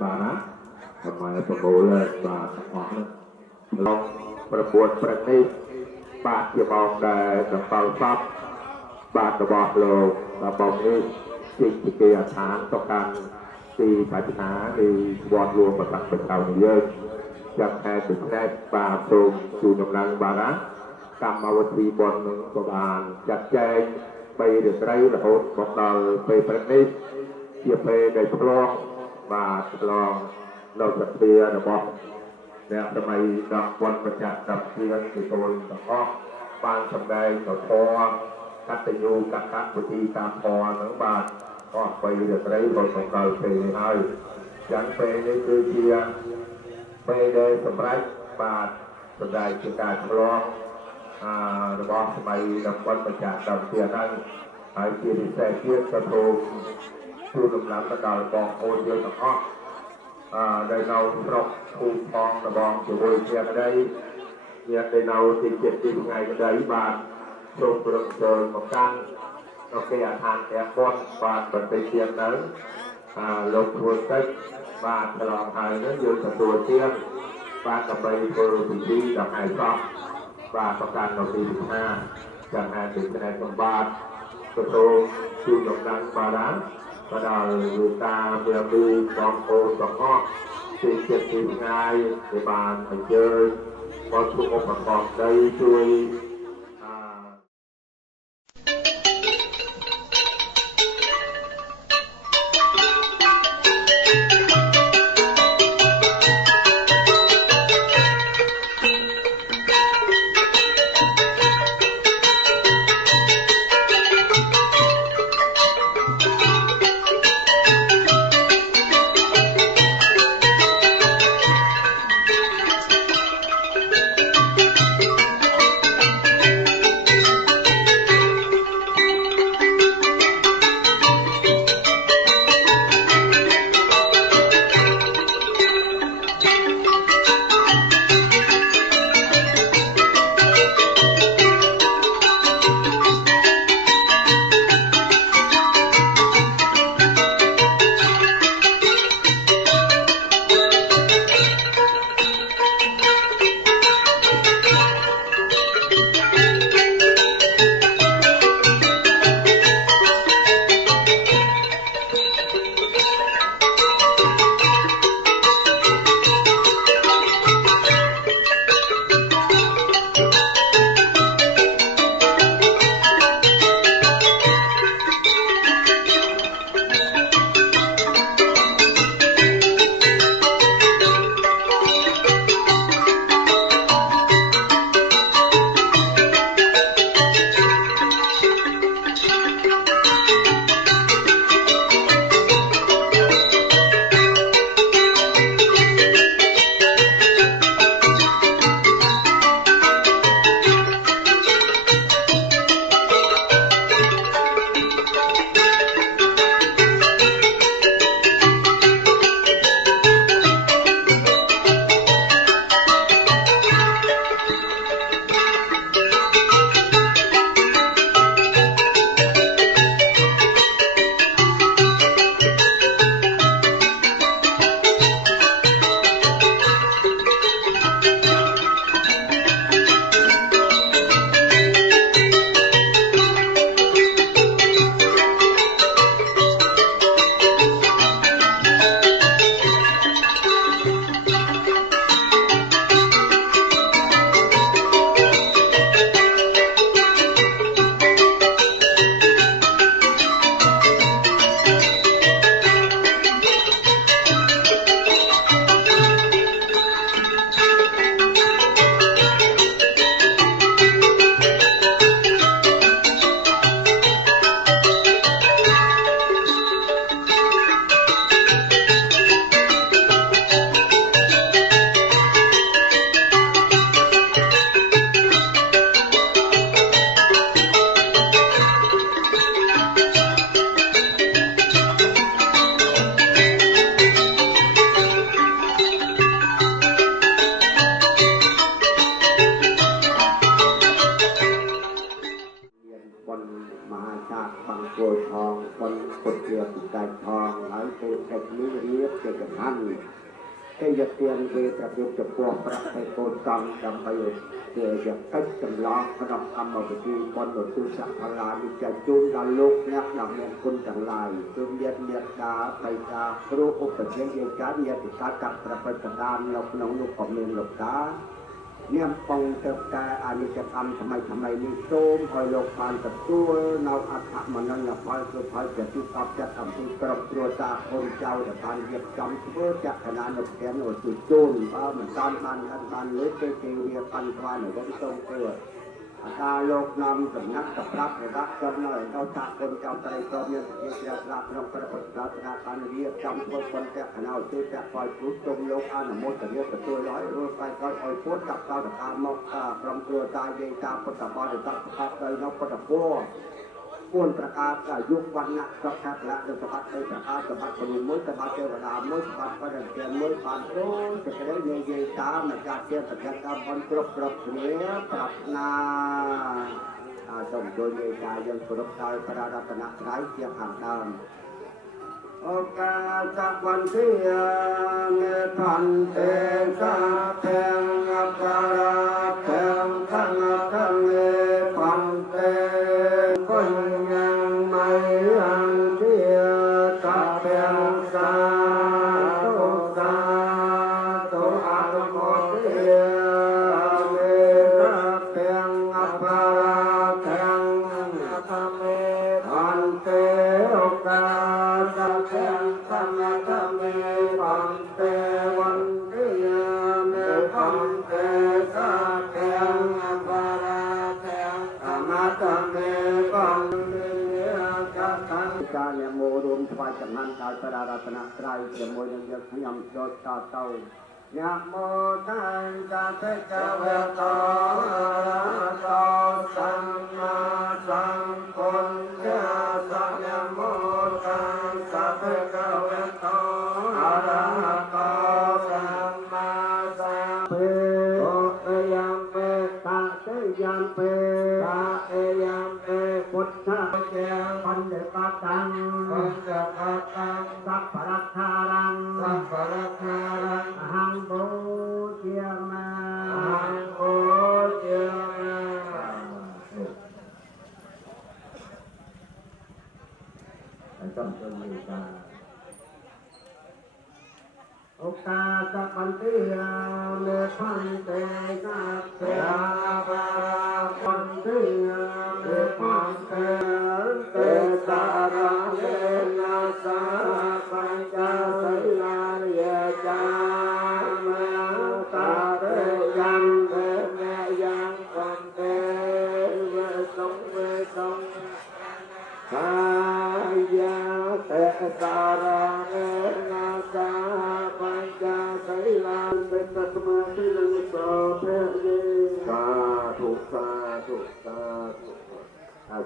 bà đó mà tôi bố lên bà khoảng lòngประบวนประณีตบาทจะมองได้กับเป่าซับบาทจะบอกโลกกับบองนี้จริงที่เกี่ยฐานต่อการตีปัญหาในวอดรวมประสังประชาชนเยอะยังแค่ถึงได้บาทรงสู่กำลังบาระกรรมวัตถีบนหนึ่งประบาลจัดแจงไปเดือดไรระหดบอกเราไปประณีตเกี่ยไปในพลองบาทลองเราจะเตียนะบอกเนี่ยทำไมดับวันประจักษ์ดับเทียนในตัวต่างบางสำได้ต่อพอกัตยูกัตตะปฏิตามพอหนังบาทก็ไปเดือดไรเราของเราไปให้ยังไปในคือเทียไปได้สำไรบาทสำได้คือการทะเลาะระบบทำไมดับวันประจักษ์ดับเทียนนั้นหายเทียนแท้เทียนกระทงชูลำน้ำตะการบอกโอนเยอะต่างได้เราเราคูทองระบองจะโวยเทียนได้เนี่ยได้เราติดเจ็บติดไงก็ได้บาททรงประเสริฐของการเราเกี่ยทานแก่คนบาทเป็นไปเทียนนั้นลงทัวร์เซ็ตบาทตลอดหายนั้นยืนกับตัวเทียนบาทกับไปเปิดสิ่งที่ดับหายซ้ำบาทประกันเราตี15จากงานถึงคะแนนบาทกระโดดชูหยกดังบาดาลก็ได้ดูตาเมื่อมีกองโอนกับพ่อที่เจ็บที่ง่ายในบ้านให้เจอพอทุกองค์ประกอบได้ช่วย ពេលតែនេះរៀបជាចំណានគេយកទៀនគេប្រយុទ្ធចំពោះប្រាក់ទៅកូនកំដើម្បីជាយកកិច្ចចម្លងក្នុងកម្មវិធីបុណ្យឧទ្ទិសកុសលនេះចែកជូនដល់លោកអ្នកដែលមានគុណទាំងឡាយគឺញាតិមេត្តាបៃតាគ្រូឧបជេយាចារ្យញាតិកាកាប្រពន្ធដាននៅក្នុងលោកក៏មានលោកតានាមបងទៅតែអនិច្ចកម្មថ្មីនេះសូមឲ្យលោកបានទទួលនៅអត្ថមនញ្ញផលគឺផលជាទីតបចិត្តអំពីក្រុមគ្រួសារកូនចៅដែលបានរៀបចំធ្វើចក្ខណានុប្រទានឧទ្ទិសជូនបើមិនបានលើកគេវាបានស្វានៅវិញសូមធ្វើអាលោកនាំសំណាក់សម្រាប់រកចំនៅដល់ថាកូនចៅត្រីក៏មានជាជ្រះថ្លាក្នុងព្រះពុទ្ធសាសនាបានរៀបចំធ្វើបុណ្យចក្ខណាឧទ្ទិសផលពុទ្ធទុំលោកអនុមោទនាទទួលឲ្យរួចទៅឲ្យពុទ្ធកតតកាមកក្រុមគ្រួសារយាយតាពុទ្ធបរិស័ទប្រកបដោយនៅពុទ្ធពរគួរប្រកាសថាយុគវណ្ណៈសុខៈលៈដូចបាត់ទៅប្រកាសសម្បត្តិមួយសម្បត្តិទេវតាមួយសម្បត្តិបរិញ្ញាមួយបានអូសេចក្តីនិយាយតាមម្ចាស់ជាប្រកាសតាមបនគ្រប់គ្នាប្រាថ្នាសូមជួយនិយាយយើងគ្រប់ដល់ប្រារព្ធនៈត្រៃជាខាងដើមអូកាសបន្តិមេធន្តេសាភេងអបរាភេងខណតមេបន្តិចំណានដល់ប្រារព្ធនៈត្រៃជាមួយនឹងយើងខ្ញុំដូចតទៅយៈមោតាំកតេកវេតោតោសម្មាសម្ពុទ្ធយាសយៈមោតាំកតេកវេតោអរហតោសម្មាសម្ពុទ្ធោអយំពេតតិយំពេតអយំពេពុទ្ធជាបណ្ឌិតតាំងสัพพะขารังอหังโบเจมาต้องเป็นมีตาโอกาสปันติเมพันเตนะเสบาปันติเมพันเตเตตาระเนนะสาปัญจสิลาเยจามะตาเรยัมเตเมยังปันเตเวสงกายะเตตาระเนนะสาปัญจสิลาเตตะมะสิลโสเทเยสาธุสาธุสาธุ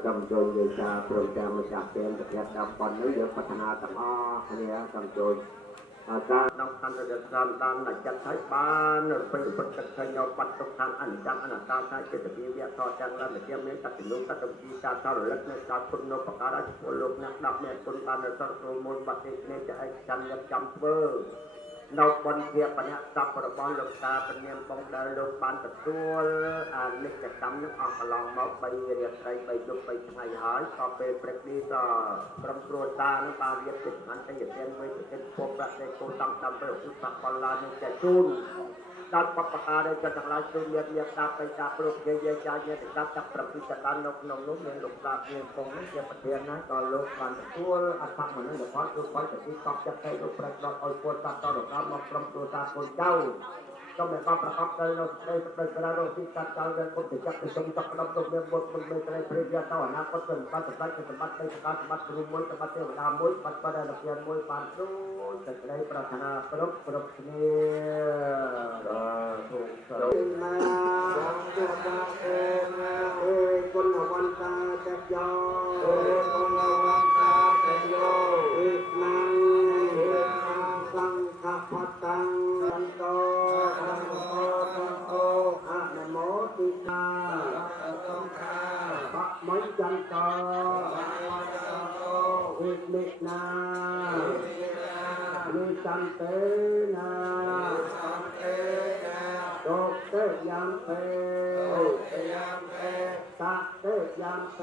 ចំចូលយាយតាព្រមទាំងម្ចាស់ទានប្រកាសដល់ប៉ុននេះយើងប្រាថ្នាទាំងអស់គ្នាចំចូលអាការក្នុងខណ្ឌរដ្ឋាភិបាលបានចាត់ឲ្យបានពេញពិតកិច្ចយកបាត់ទុកខាងអនិច្ចំអនត្តាថាចិត្តវិទ្យាធរទាំងឡើងជាមានតតិលោកតតិវិធីការតរលឹកនៃការពុទ្ធនៅប្រការឲ្យពលលោកអ្នក10មានគុណបានរសរមូលបាត់នេះគ្នាจะឲ្យចាំយកចាំធ្វើនៅបនជាបញ្ហាសពរបស់លោកតាពនាមបងដែលលោកបានទទួលអានិច្ចកម្មនឹងអស់កន្លងមក3រាត្រី3យប់3ថ្ងៃហើយក៏ពេលព្រឹកនេះក៏ក្រុមគ្រួសារនឹងបានរៀបកិច្ចបានតែយទានមួយប្រតិភពប្រាក់តែគោតំដើម្បីឧទ្ទិសកុសលនឹងចែកជូនដល់បព្វកាដែលចិត្តទាំងឡាយជួយមានតាបៃតាព្រោះគេយាយចាយញាតិកាប់ប្រពៃចតានៅក្នុងនោះមានលោកតាមានពងនេះជាប្រធានណាក៏លោកបានទទួលអត្ថមនផលគឺផលជាទីតបចិត្តទៅលោកប្រែកដល់ឲ្យពលតាតរកមកក្រុមគ្រួសារកូនចៅក៏មានបប្រកបដោយនៅស្ដីស្ដីក្រារទីកាត់ចៅដែលពុទ្ធចក្រជំចក្រដល់ទៅមានបុត្រមិនមានត្រីព្រាយាទៅអនាគតសម្បត្តិសម្បត្តិសម្បត្តិសម្បត្តិគ្រូមួយសម្បត្តិទេវតាមួយបាត់បដិលភាពមួយបានដូចសេចក្តីប្រាថ្នាគ្រប់គ្នាถูกต้องนะจุดดับเองนะគុណវន្តាចយោគុណវន្តាចយោអិណាំសង្ឃបតាំងន្តោធម្មោធម្មោអនុមោទនាបមញ្ញន្តោវិនិច្ឆា นิจันเตนะโตเตยัมเปตะเตยัมเป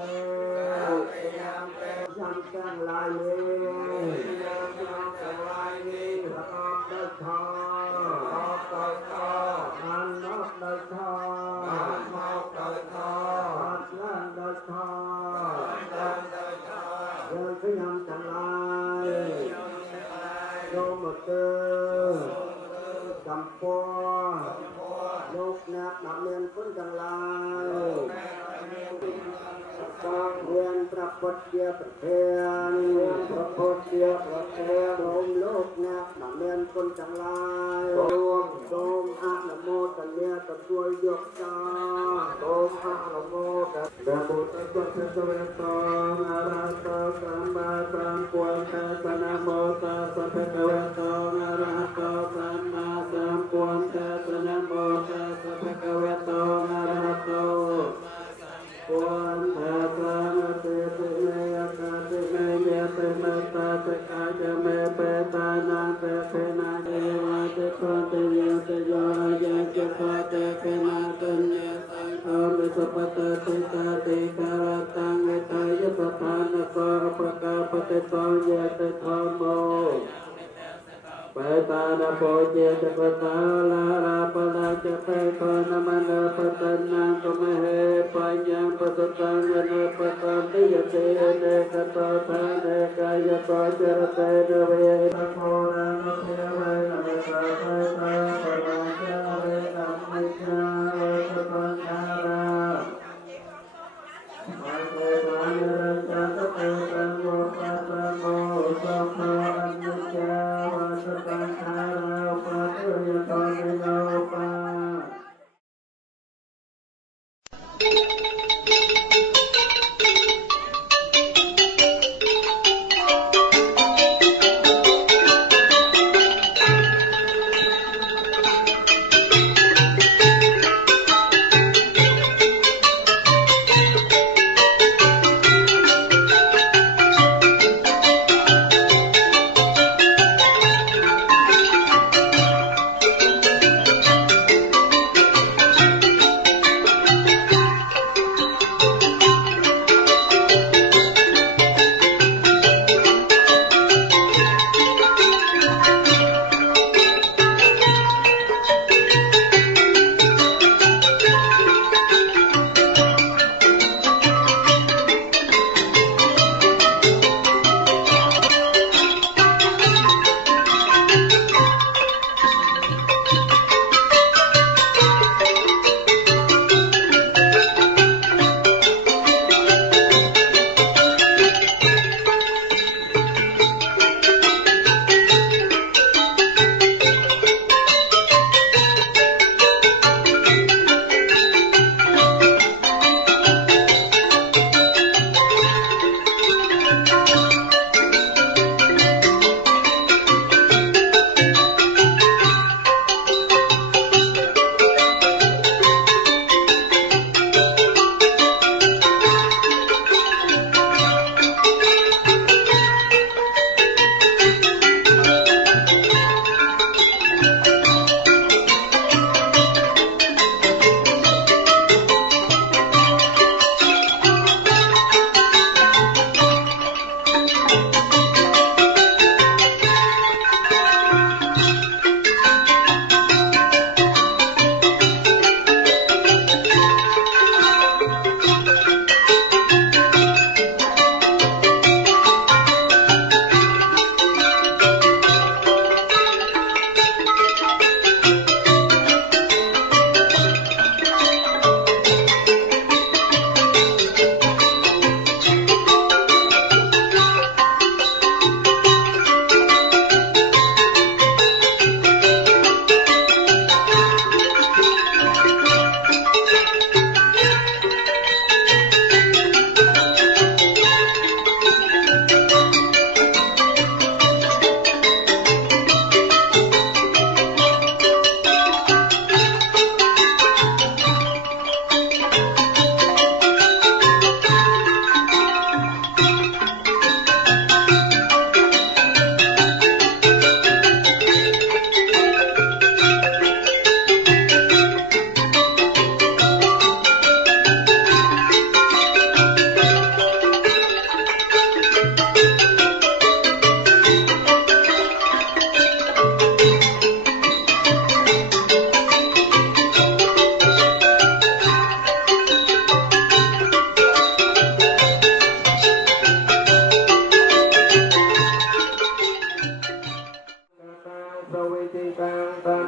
ยัมจังลายเยประกอบด้วยทองอันนอกด้วยทองอัดล่างด้วยทองเดินขยำจังลายโยมเตอจำปัวลูกนักนักเรียนคนจังลายกองเรียนประพุทธเดียประเทศประพุทธเดียประเทศโดมลูกนักนักเรียนคนจังลายโดมอะนะโมตัสสะตะช่วยยกจาโดมอะนะโมตัสสะบุตรสัพเพเวโตอะระหะโตสัมมาสัมพุทธัสสะนะโมตัสสะภะคะวะโตอะระหะโตสัมมาสัมพุทธัสสะนะโมตัสสะภะคะวะโตอะระหะโตวันทาสานเตติเมยกาติเมยเตมตาตกาจะเมเปตานังเตเปนาเดวะเตโตเตเยเตโยเยเจโตเตเปนาตัญญาตังโอมิสปตติตาติกาลตังเวทายปทานโสปะกาปเตโตเยเตธรรมโมเปตานาโปเจตปตาลาลาปลาจะเปโตนามันดาปตันนังตุมเหปัญญังปตตังยนะปตันติยเตเนกตาทานเนกายโตจรเตเนเวตโมนังเทเวนะเมตตาเปตาปราจาเวนะมิจฉาเวตปัญญารามาเตปานิรัจจตเตตังโมปัสสะโมสัมมาอัญญจาวาสตังคาราปัตตุยโตมิโนปา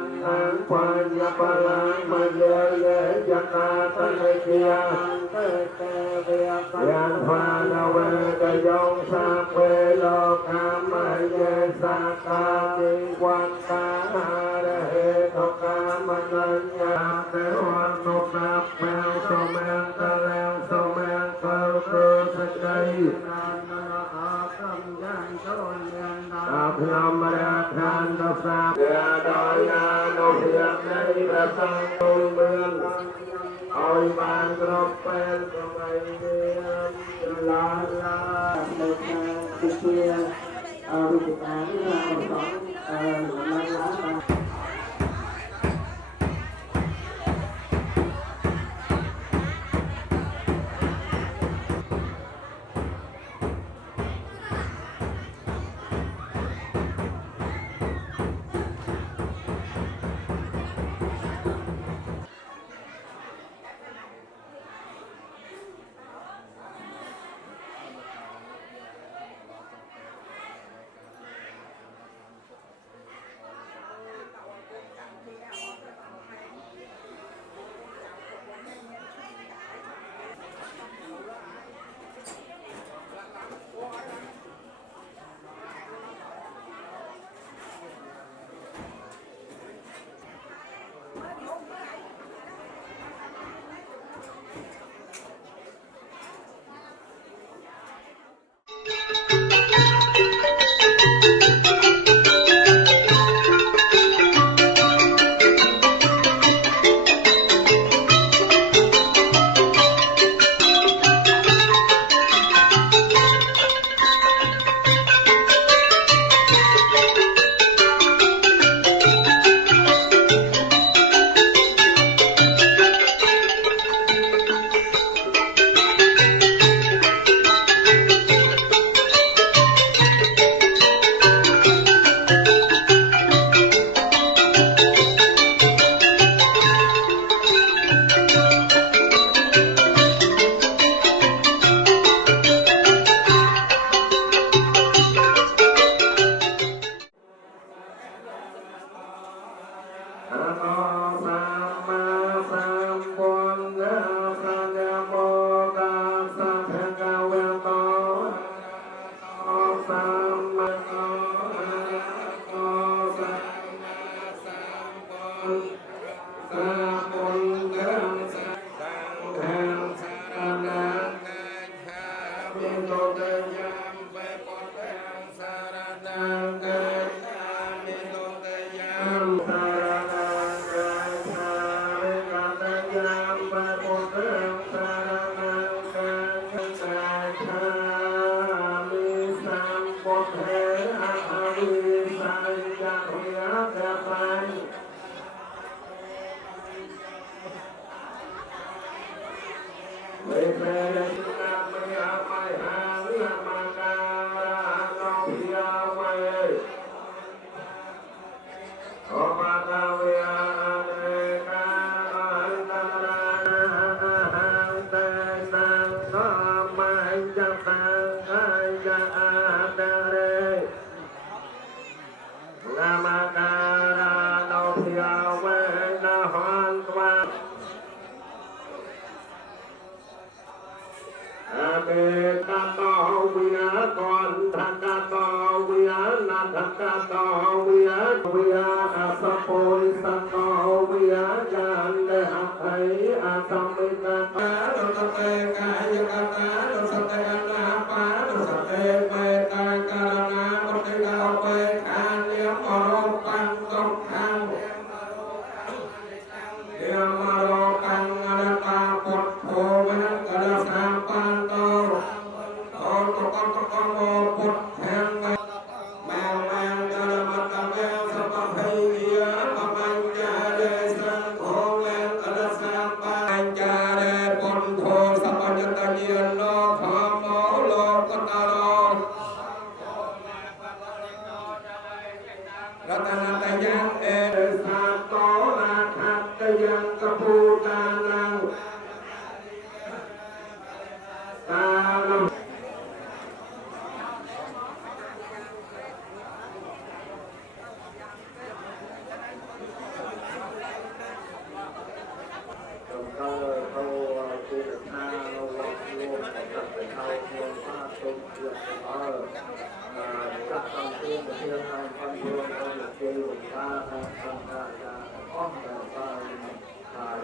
นนังปัญญาปลังมเยเยจักขาตันเกียเตเตเวยันพานเวกยงสัพเพโลกามเยสักกาติวันตาหาเรตกามนัญญาเทวันนุนับแมวโสแมงตะแลงโสแมงเกิดเกิดสกายอาคัมยันโชนยันดาพยามราคันตสาเดียดอยาโนเพียงในประสังตุเมืองเอาบานกรบเป็นสมัยเดียนลาลาในทางที่เชียวิจิตรที่เราสอนหลายล้านบาท เ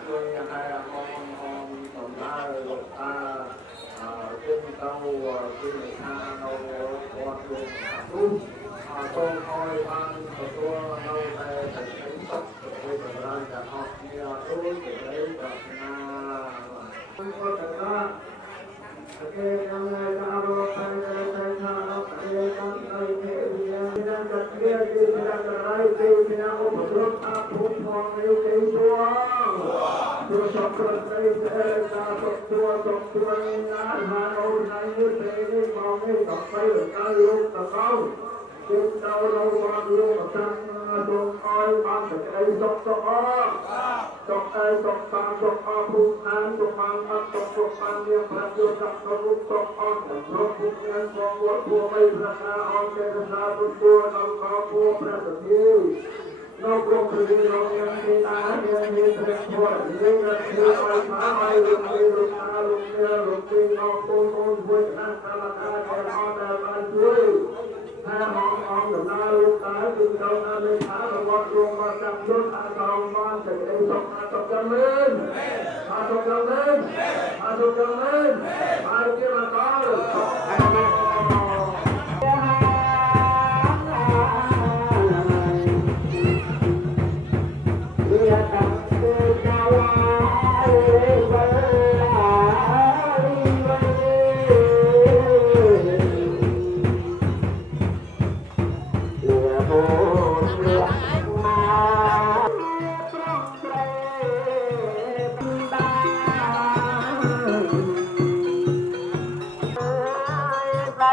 ช่วยให้มองตรงหน้าหลวงตาซึ่งเราที่ทางเราควรดูรุ่งต้องคอยฟังตัวเราแต่ถึงต้องไปเปิดร้านจะออกเดียวรู้สึกได้จากงานมันก็จะได้เกี่ยวกับการรบไปในทางเราเกี่ยวกับในเรื่องที่จะเกี่ยวกับอะไรที่จะอุปสรรคอาภุพองในใจตัว ตัวสองคนในเทศาสตัวงานหาเราในยุทธนี้มองให้ต่อไปการลุกตะเขาจึงเราวางลุกตั้งดวงคอยบางแต่ไอ้ตกไอ้ตกตามตกอาภูนั้นตกบางอันตกบางเนี่ยพระโยกับตกตกอ่อนตกภูเงินของวัดบัวไม่พระนาอ่อนเจตนาตัวน้องขอบัวพระสุธีนอกจากนี้เรายังมีอาหารมีเรื่องพวกนี้ก็คือไปหาไปลุกมาลุกเนี่ยลุกจริงเอาคนพูดนั่งกรรมการจะเอาแต่ไปช่วยถ้ามองอยู่หน้าลูกตาจึงเราในฐานวัดลงมาจับยุทธอาสามาจะได้ส่งมาตกจำเริญมาตกจำเริญมาตกจำเริญมาเกี่ยวกับเราไป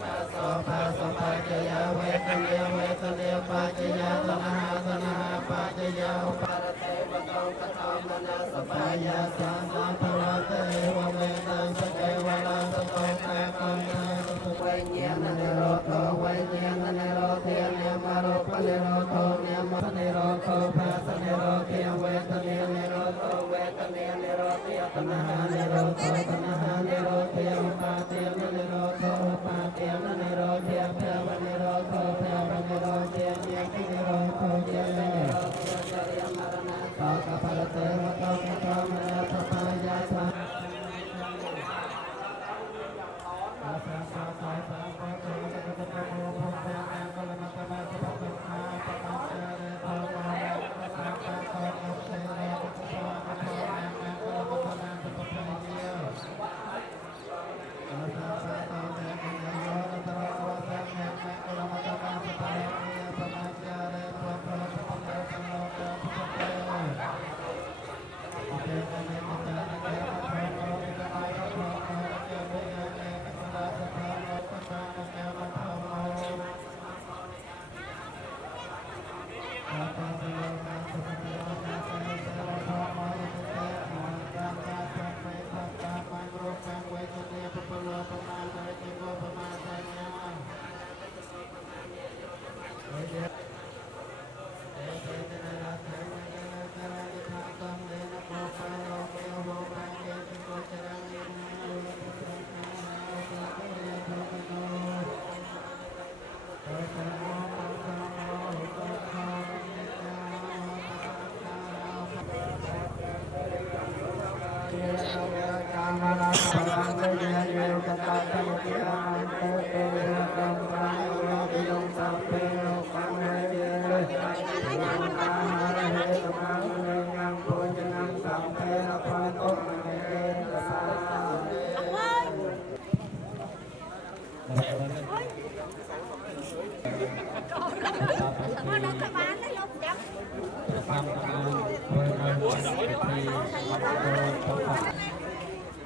ภะสัพพะจยาเวทเนปัจจยาตนะปัจจยาอุปารเตวะตองกตมนะสัพพายาสังสัมภวะเตวะเวตังสเกวะลังสโตแตกังนะสุเวญญาณนิโรธเวญญาณนิโรธเนมโรปนิโรธเนมนิโรธภะสนิโรธเวทเนนิโรธเวทเนนิโรธตนะนิโรธตนะนิโรธอุปาเทนนิโรธอุปาเทนนิโรธเพวนิโรธเพวนิโรธเยกินิโรธเยนิโรธจริยมรณะสัพพะเตวะโตกตมนะสัพพายาสัง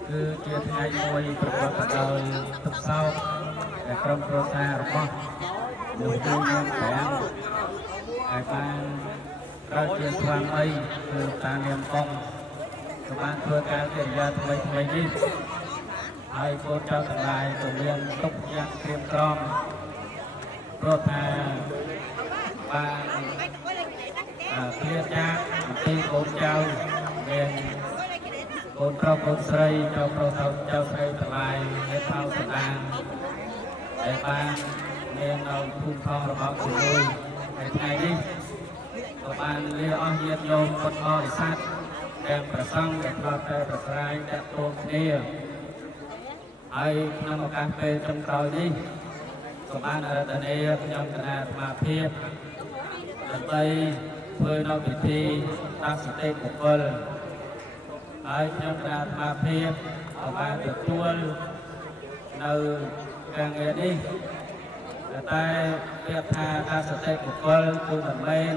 គឺជាថ្ងៃមួយប្រកបដោយទុក្ខសោកដែលក្រុមគ្រួសាររបស់លោកគ្រូនាងប្រាំហើយបានត្រូវជាស្វាមីគឺតានាងបងក៏បានធ្វើការកិរិយាថ្មីនេះហើយកូនចៅទាំងឡាយក៏មានទុកយ៉ាងក្រៀមក្រំព្រោះថាបានឃ្លាតចាកអំពីកូនចៅមានកូនប្រុសកូនស្រីចៅប្រុសចៅស្រីទាំងឡាយនៅថៅសដានដែលបានមាននៅភូមិផងរបស់ជាមួយในថ្ងៃនេះក៏បានលាអស់ញាតិញោមពុទ្ធបរិស័ទទាំងប្រសង់ដែលធ្លាប់តែប្រស្រ័យតាក់ទងគ្នាហើយក្នុងឱកាសពេលចុងក្រោយនេះក៏បានអារាធនាខ្ញុំគណៈអាត្មាភាពដើម្បីធ្វើនៅពិធីតាសតិបុគ្គលហើយខ្ញុំគណៈអាត្មាភាពក៏បានទទួលនៅការងារនេះតែពាក្យថាតាសតិបុគ្គលគឺមិនមែន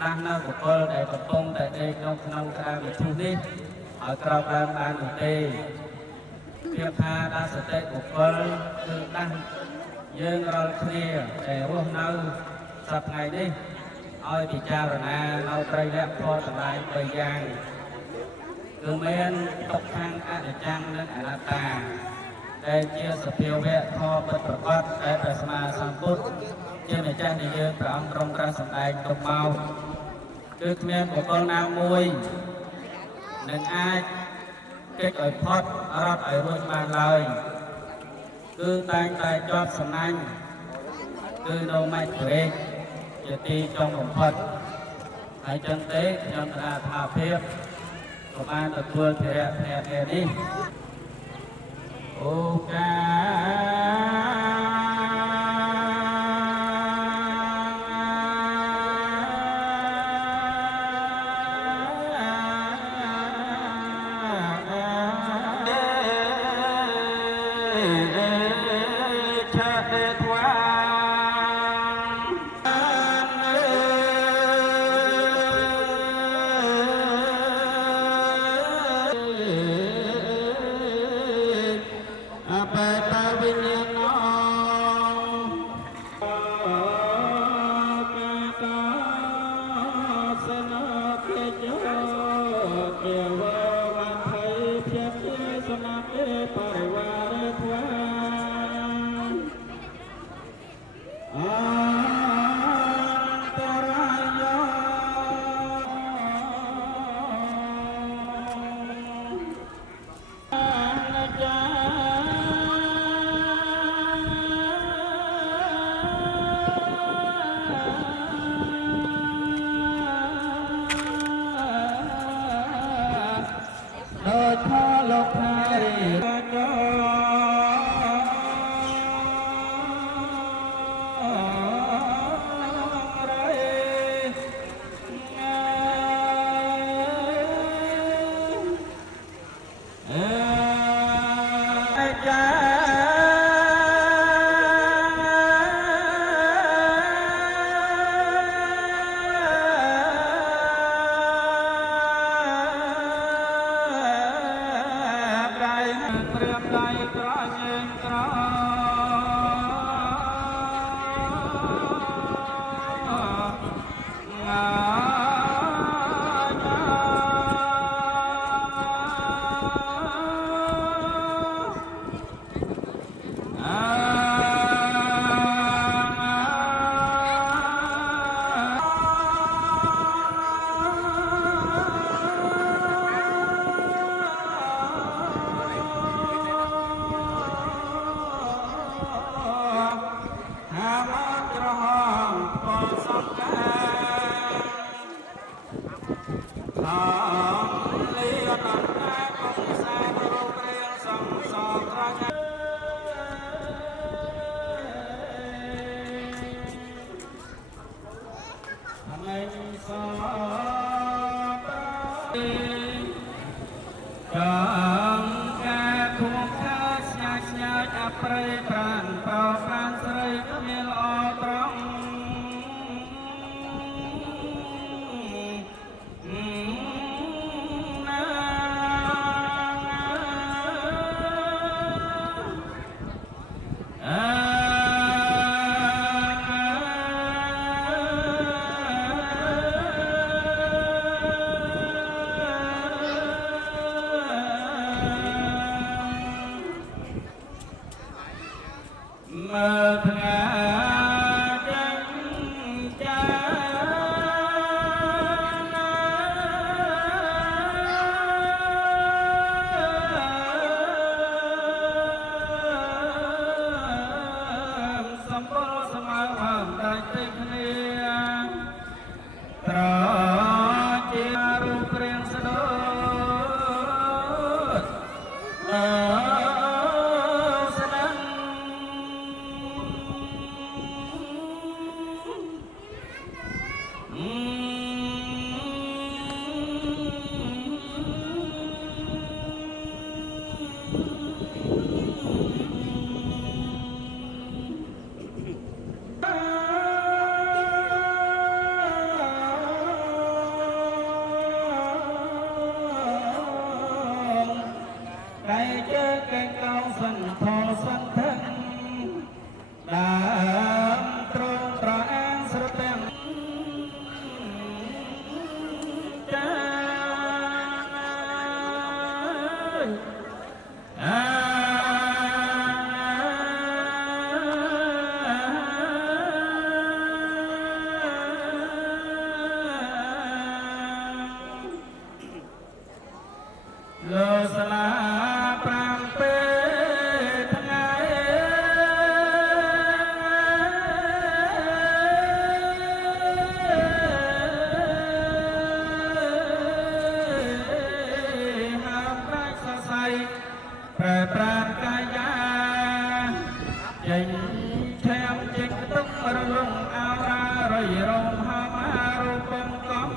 ដាស់នៅបុគ្គលដែលកំពុងតែដេកក្នុងក្រៅវិធុនេះឲ្យក្រោកឡើងបាននោះទេពាក្យថាតាសតិបុគ្គលគឺដាស់យើងរាល់គ្នាដែលរស់នៅសប្តាហ៍នេះឲ្យពិចារណានៅត្រៃលក្ខធម៌ទាំងឡាយ3យ៉ាងគឺមានទុក្ខំអនិច្ចំនិងអនត្តាដែលជាសភាវៈធម៌ពិតប្រាកដដែលព្រះសម្មាសម្ពុទ្ធជាម្ចាស់នៃយើងព្រះអង្គទ្រង់ត្រាស់សម្ដែងទុកមកគឺគ្មានបុគ្គលណាមួយនឹងអាចគេចឲ្យផុតរត់ឲ្យរួចបានឡើយគឺតែងតែជាប់សំណាញ់គឺនៅម៉េចព្រែកជាទីចុងបំផុតហើយចឹងទេខ្ញុំគណៈអាត្មាភាពក៏បានទទួលភារៈផ្នែកនេះអូកាបេត ប្រៃប្រានប្រោប្រានស្រីគ្មានល្អត្រង់មើលថ្ងៃចាំចាសំបល់ស្មើហើយដាច់តិចគ្នាត្រជារូបរាងស្ដូតស្ដាំតែជើងកែងកោសន្ទរសន្ធឹងដើមត្រង់ត្រអាងស្រទាំងចាលោស្លាប្រាំពេលថ្ងៃហាមប្រាច់សរសៃប្រែប្រានកាយាចេញឈាមចេញទុករលងអោរារយរងហាមអារូបកំកំ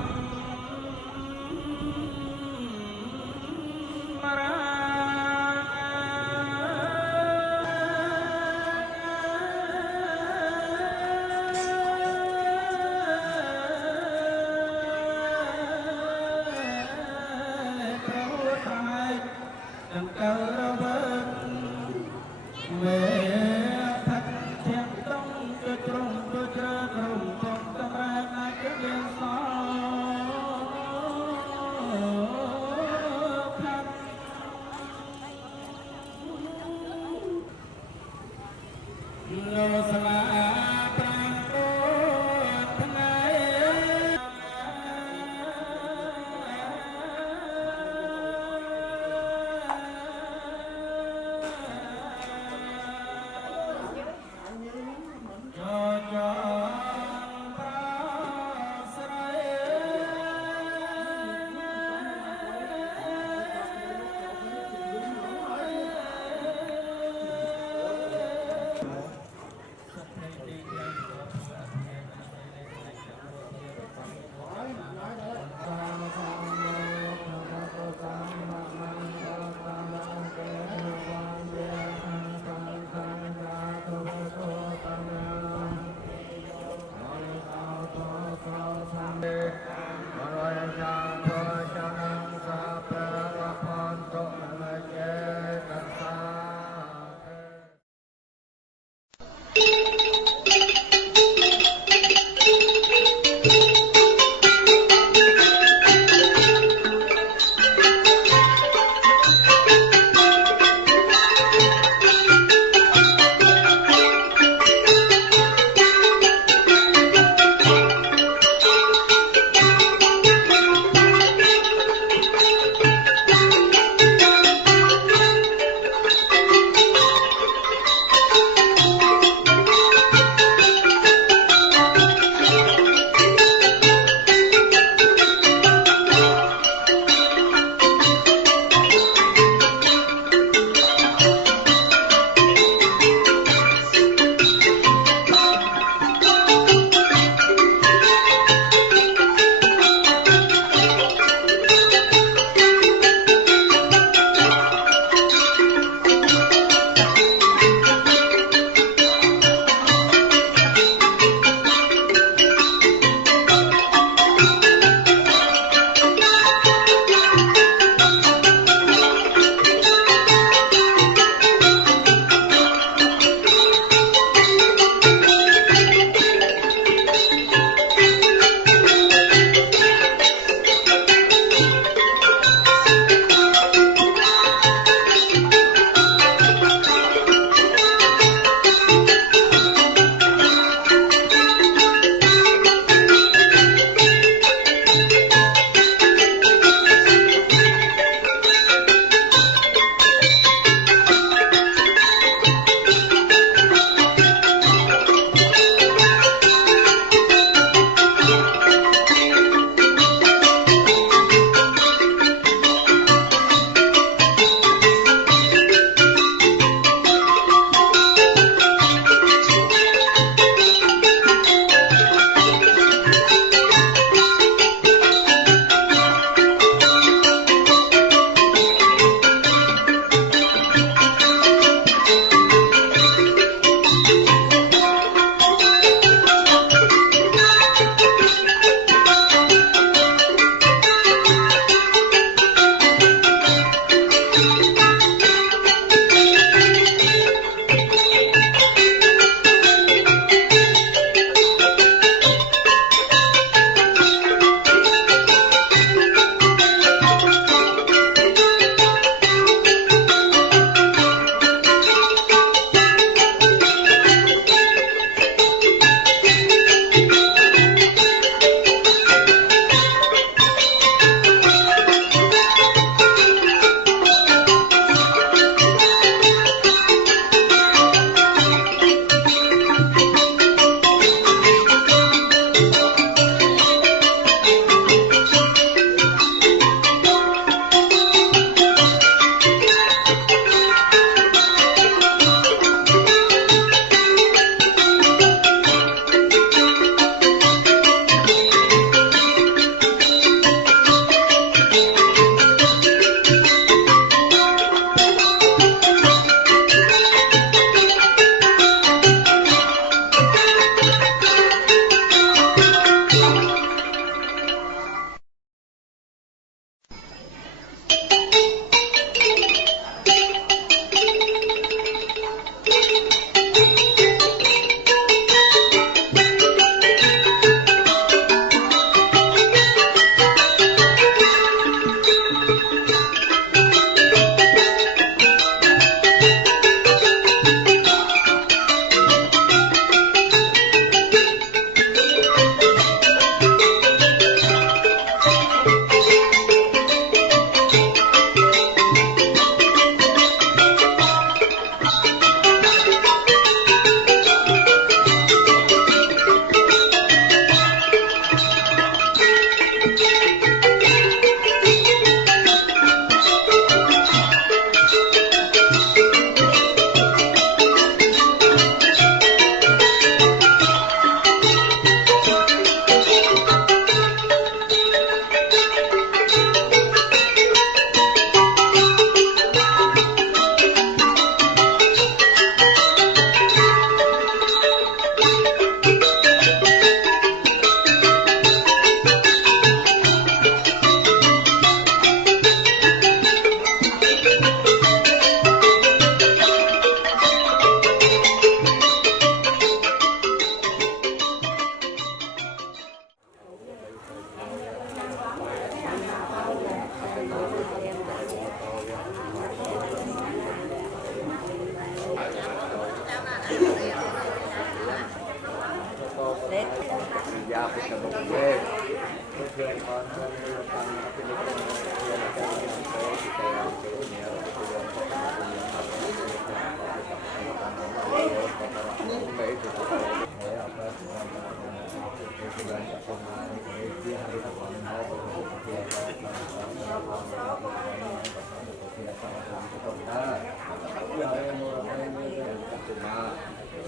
đừng cầu đâu bên về thật thiên tông tôi trung tôi chơi cùng con tâm ra ngay cái biên gió khắp lô sa la trang cô thân ấy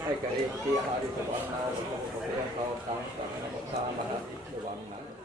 Hai cái kia hari sebenarnya untuk yang tahu tentang sama hati sebenarnya.